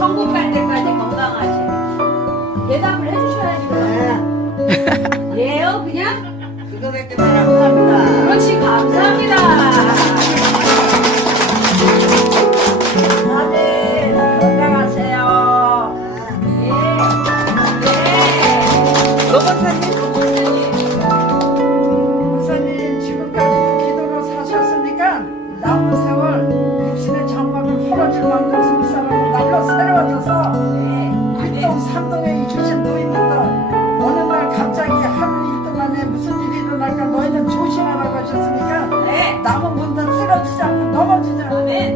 성공할 때까지 건강하시고 대답을 해주셔야지. 예요 그냥? 그거 될 때마다. 남은 분들 쓰러지지 않고 넘어지지 않고 예.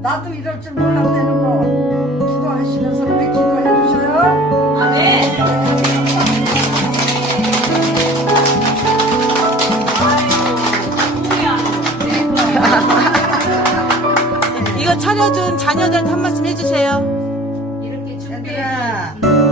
나도 이럴 줄 몰랐다는 거 기도하시면서 우리 기도해 주셔요 아멘. 이거 차려준 자녀들한테 한 말씀 해주세요. 이렇게 준비해. 얘들아